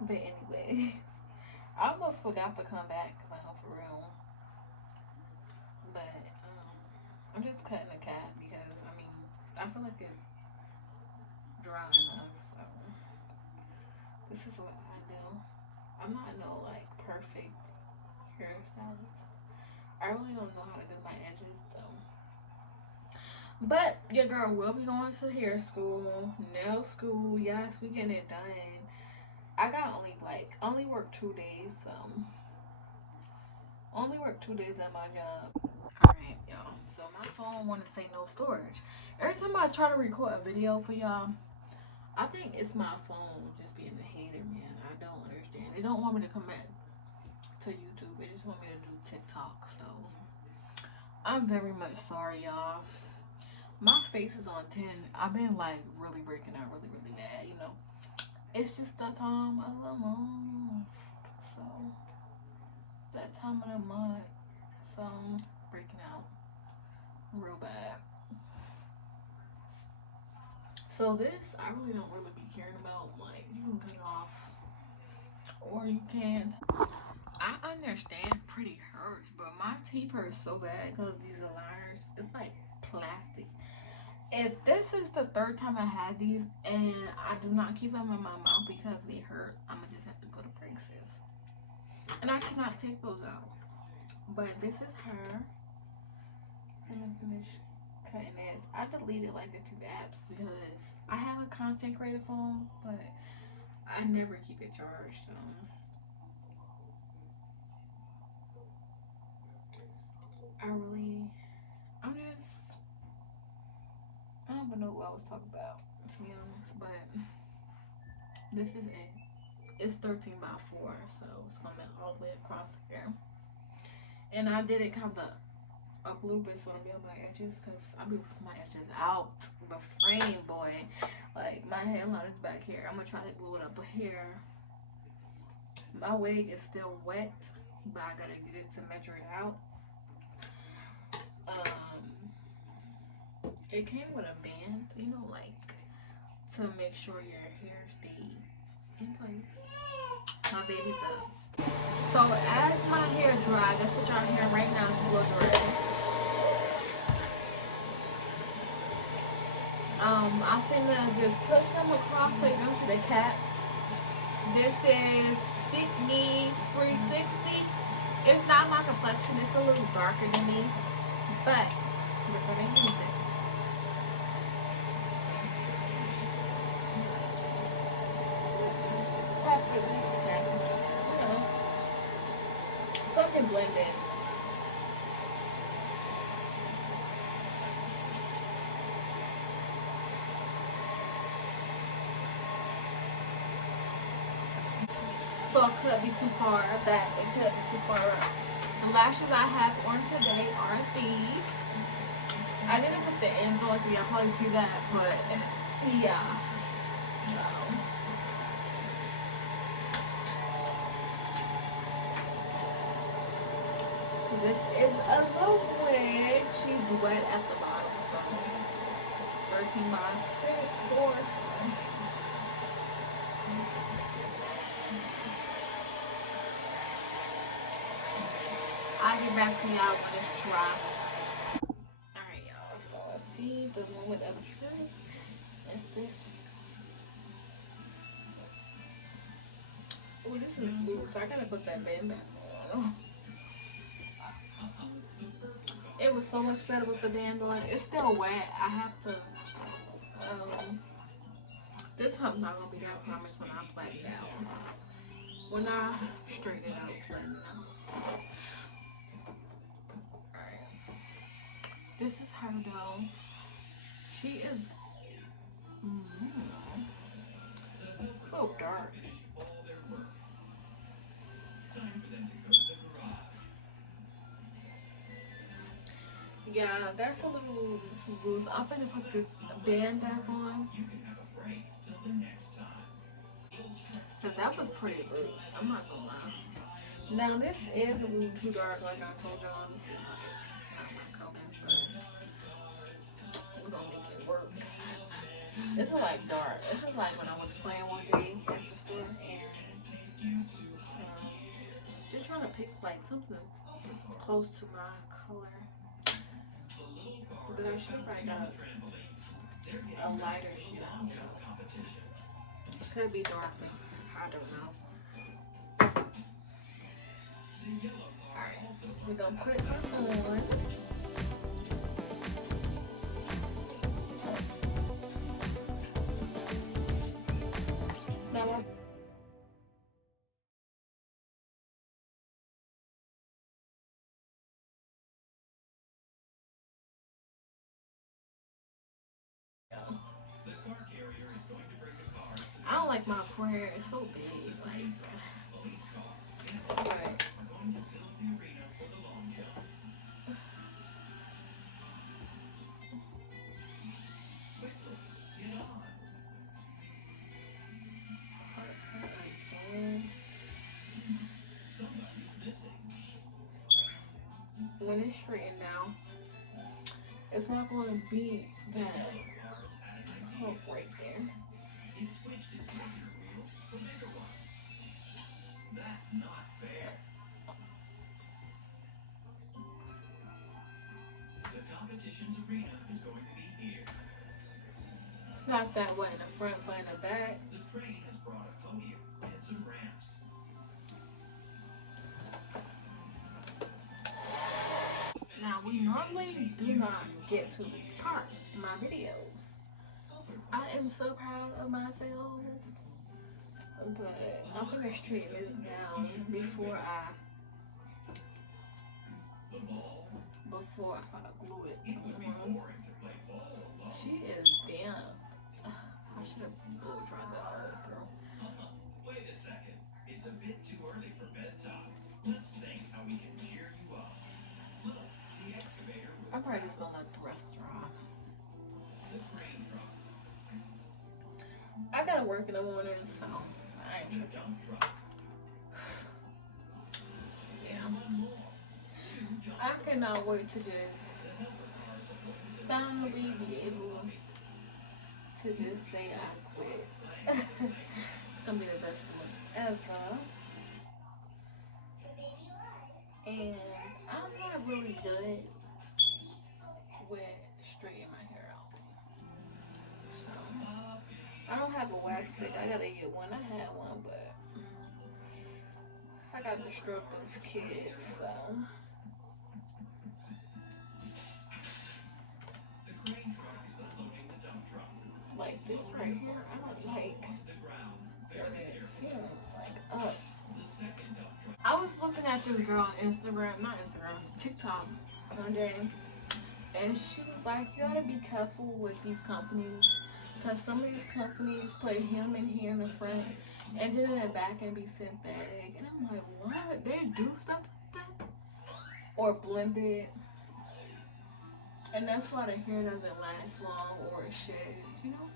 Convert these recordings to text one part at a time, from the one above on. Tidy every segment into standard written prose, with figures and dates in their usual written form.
But anyways, I almost forgot to come back for real. But I'm just cutting the cap because I mean I feel like it's dry enough. So this is what I do. I'm not no like perfect hairstylist. I really don't know how to do my edges, so. But your girl will be going to hair school, nail school. Yes, we getting it done. I got only work 2 days, so only work 2 days at my job. All right, y'all. So my phone want to say no storage. Every time I try to record a video for y'all, I think it's my phone just being a hater, man. I don't understand. They don't want me to come back to YouTube. They just want me to do TikTok. So I'm very much sorry, y'all. My face is on 10. I've been like really breaking out really, really bad, you know. It's just that time of the month. So it's that time of the month. So I'm breaking out real bad. So this I really don't really be caring about. Like you can cut it off or you can't. I understand pretty hurts, but my teeth hurt so bad because these aligners, it's like plastic. If this is the third time I had these and I do not keep them in my mouth because they hurt, I'm gonna just have to go to braces. And I cannot take those out. But this is her. I'm gonna finish cutting this. I deleted like a few apps because I have a content creator phone, but I never keep it charged. So I really, I'm just, I don't even know what I was talking about, to be honest. But this is it. It's 13 by 4, so it's coming all the way across here. And I did it kind of up a little bit so it'll be on my edges because I be putting my edges out the frame, boy. Like my hairline is back here. I'm gonna try to glue it up here. My wig is still wet, but I gotta get it to measure it out. It came with a band, you know, like to make sure your hair stay in place. My baby's up. So as my hair dry, that's what y'all hearing right now. It's a little dry. I'm finna just put some across so you can see the cap. This is Thick Me 360. It's not my complexion. It's a little darker than me, but we're gonna use it. Tap at least tap, you know, so it can blend in. So it could be too far back. It could be too far up. The lashes I have on today are these. I didn't put the ends on, so y'all probably see that, but yeah. No. This is a low wig. She's wet at the bottom, so 13 by 6 or so. I'll get back to y'all when it's dry. Alright, y'all. So let's see the moment of truth. Is this? Oh, this is loose. I gotta put that band back on. It was so much better with the band on. It's still wet. I have to. Um, this hump's not gonna be that promise when I flatten it out. When I straighten it out, flatten it out. Alright. This is her though. She is so dark. Yeah, that's a little too loose. I'm gonna put this band back on. Cause that was pretty loose. I'm not gonna lie. Now this is a little too dark, like I told y'all. This is not my color, but we're gonna make it work. This is like dark. This is like when I was playing one day at the store and trying to pick like something close to my color. But I should have probably got a lighter shade. I don't know. Could be dark mix. I don't know. Alright. We're gonna put her on. Now I'm I don't like my forehead. It's so big. Like, but again, when it's straightened now, it's not going to be that hump right there. It's not that way in the front, but in the back. Now, we normally do not get to this part in my videos. I am so proud of myself, but I'm gonna straighten this down before I glue it. She is damn. I should have tried that all through. I'm probably just gonna let the rest dry. I gotta work in the morning, so I ain't tripping. Yeah. I cannot wait to just finally be able to just say I quit. It's gonna be the best feeling ever. And I'm not really good with straightening my hair out. So I don't have a wax stick. I gotta get one. I had one, but I got destructive kids, so like this right here, I don't like when it's, like up. I was looking at this girl on Instagram, not Instagram, TikTok one day, and she was like, you gotta be careful with these companies because some of these companies put human hair in the front and then in the back and be synthetic. And I'm like, what? They do stuff like that? Or blend it. And that's why the hair doesn't last long or it sheds, you know?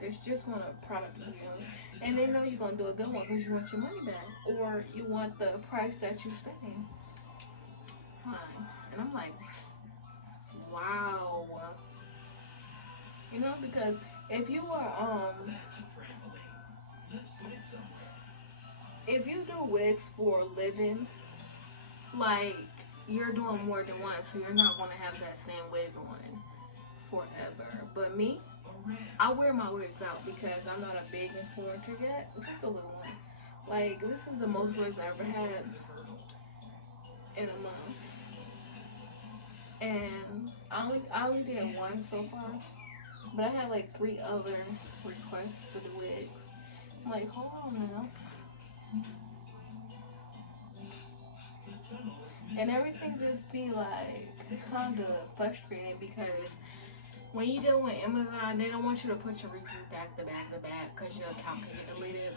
They just want a product to be on. And they know you're going to do a good one because you want your money back. Or you want the price that you're saying. Fine. And I'm like, wow. You know, because if you are, if you do wigs for a living, like, you're doing more than one, so you're not going to have that same wig on forever. But me, I wear my wigs out because I'm not a big influencer yet, just a little one. Like, this is the most wigs I ever had in a month. And I only did one so far, but I had like 3 other requests for the wigs. I'm like, hold on now. And everything just be like kind of frustrating because when you deal with Amazon, they don't want you to put your review back to back to back because your account can get deleted.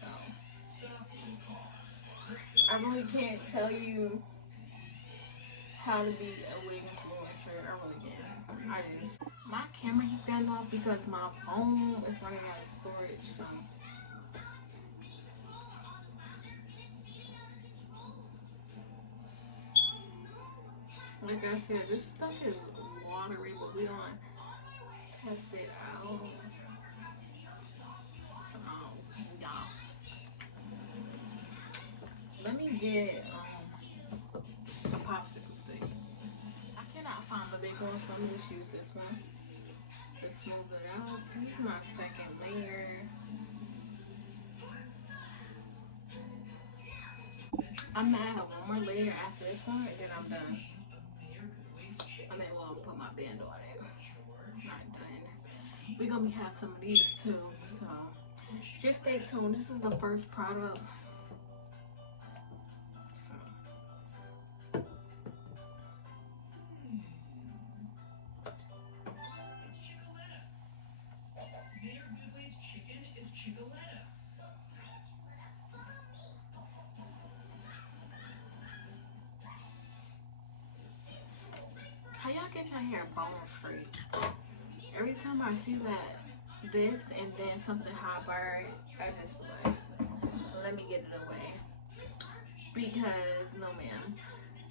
So I really can't tell you how to be a wig influencer. I really can't. I just my camera keeps getting off because my phone is running out of storage. So like I said, this stuff is watery, but we on test it out. So yeah. get a popsicle stick. I cannot find the big one, so I'm just use this one to smooth it out. This is my second layer. I'm gonna add one more layer after this one, and then I'm done. I may well put my band on it. Not done. We're gonna have some of these too, so just stay tuned. This is the first product. So. How y'all get your hair bone straight? Every time I see this and then something hot burn, I just be like, let me get it away. Because no ma'am.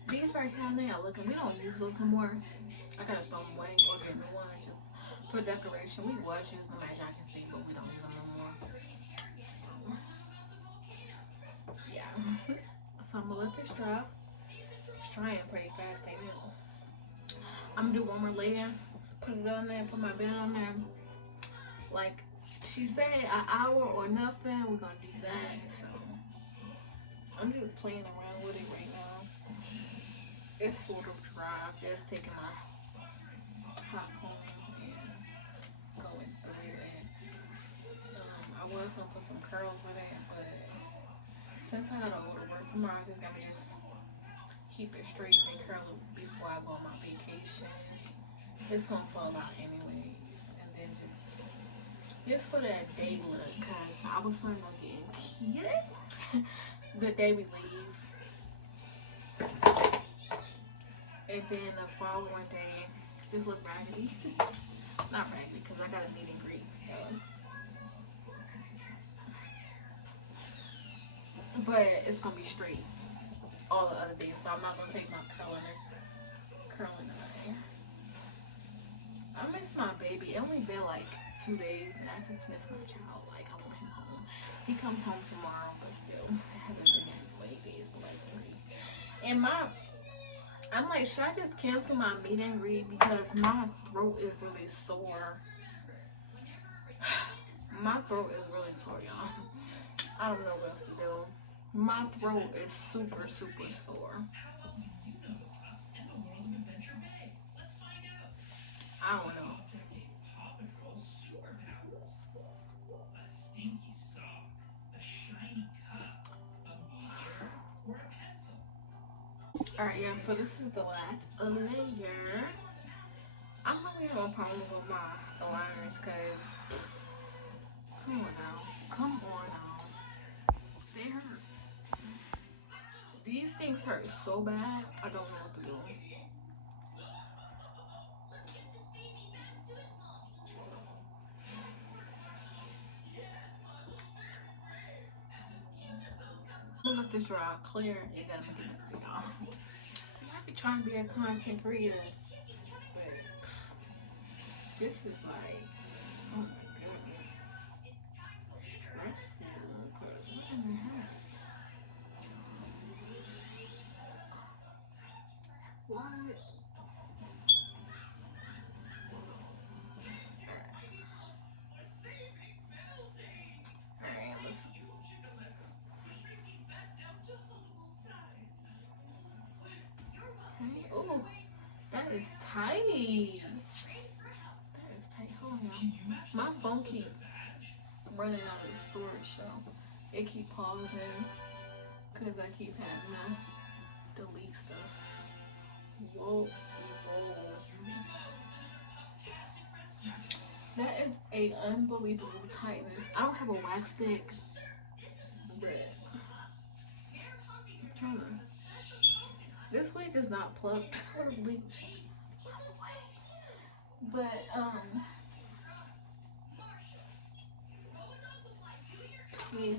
These right here, they are looking, we don't use those anymore. I gotta throw them away or get new ones just for decoration. We was using them as y'all can see, but we don't use them no more. Yeah. So I'm gonna let this dry. It's drying pretty fast, ain't it? I'm gonna do one more layer, put it on there, put my band on there. Like she said, an hour or nothing. We're gonna do that. So I'm just playing around with it right now. It's sort of dry. I'm just taking my hot comb and going through it. I was gonna put some curls in it, but since I gotta go to work tomorrow, I think I'm gonna just keep it straight and curl it before I go on my vacation. It's gonna fall out anyways, and then just for that day look, cause I was planning on getting cute the day we leave, and then the following day just look raggedy. Not raggedy, cause I got a meet and greet, so. But it's gonna be straight all the other days, so I'm not gonna take my curling iron. I miss my baby. It only been like 2 days, and I just miss my child. Like I want him home. He comes home tomorrow, but still, I haven't been that many days, but like 3. And I'm like, should I just cancel my meet and greet because my throat is really sore. My throat is really sore, y'all. I don't know what else to do. My throat is super, super sore. I don't know. Alright, yeah, so this is the last layer. I'm having a problem with my aligners because, come on now. They hurt. These things hurt so bad, I don't know what to do. I'm gonna let this dry clear and then I'm gonna give it to y'all. See, I be trying to be a content creator, but this is like, oh my goodness, stressful. Cause what in the heck? What? Alright, let's. Okay. Oh, that is tight. That is tight. Hold on, y'all. My phone keep running out of the storage, so it keep pausing because I keep having to delete stuff. Whoa, whoa. That is a unbelievable tightness. I don't have a wax stick, but I'm trying to. This wig is not plucked or bleached, but yeah,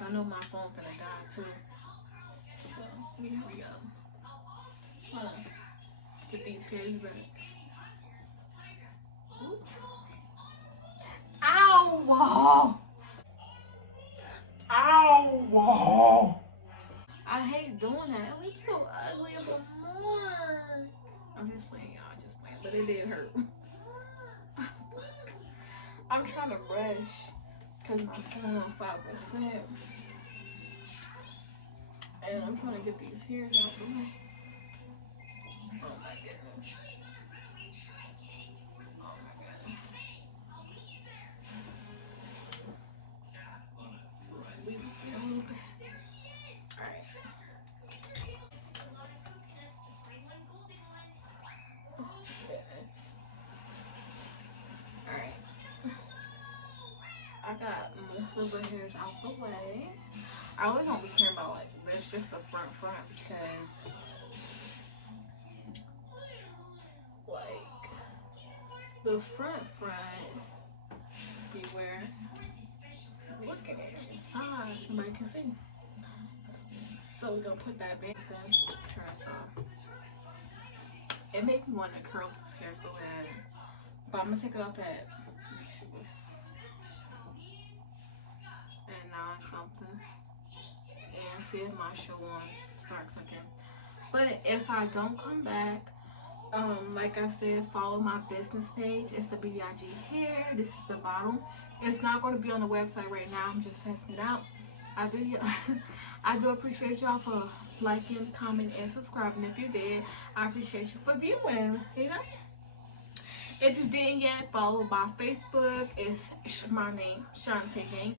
I know my phone gonna die too. So here we go. Trying to get these hairs back. Ooh. Ow! Ow! I hate doing that. It looks so ugly on the mark. I'm just playing, y'all. Just playing. But it did hurt. I'm trying to brush because my phone on 5%. And I'm trying to get these hairs out the way. Oh my goodness. Oh my goodness. Let's leave it a little bit. Alright. Alright. I got my silver hairs out the way. I really don't be caring about like this, just the front because like the front be where looking at every side somebody can see. So we're gonna put that back then. Turn this off. It makes me want to curl his hair so bad. But I'm gonna take it off at and 9 something. And see if my show won't start clicking. But if I don't come back, like I said, follow my business page. It's the BDIG hair. This is the bottle. It's not going to be on the website right now. I'm just testing it out. I do, I do appreciate y'all for liking, comment, and subscribing. If you did, I appreciate you for viewing. You know, if you didn't yet, follow my Facebook. It's my name, Shantae Gang.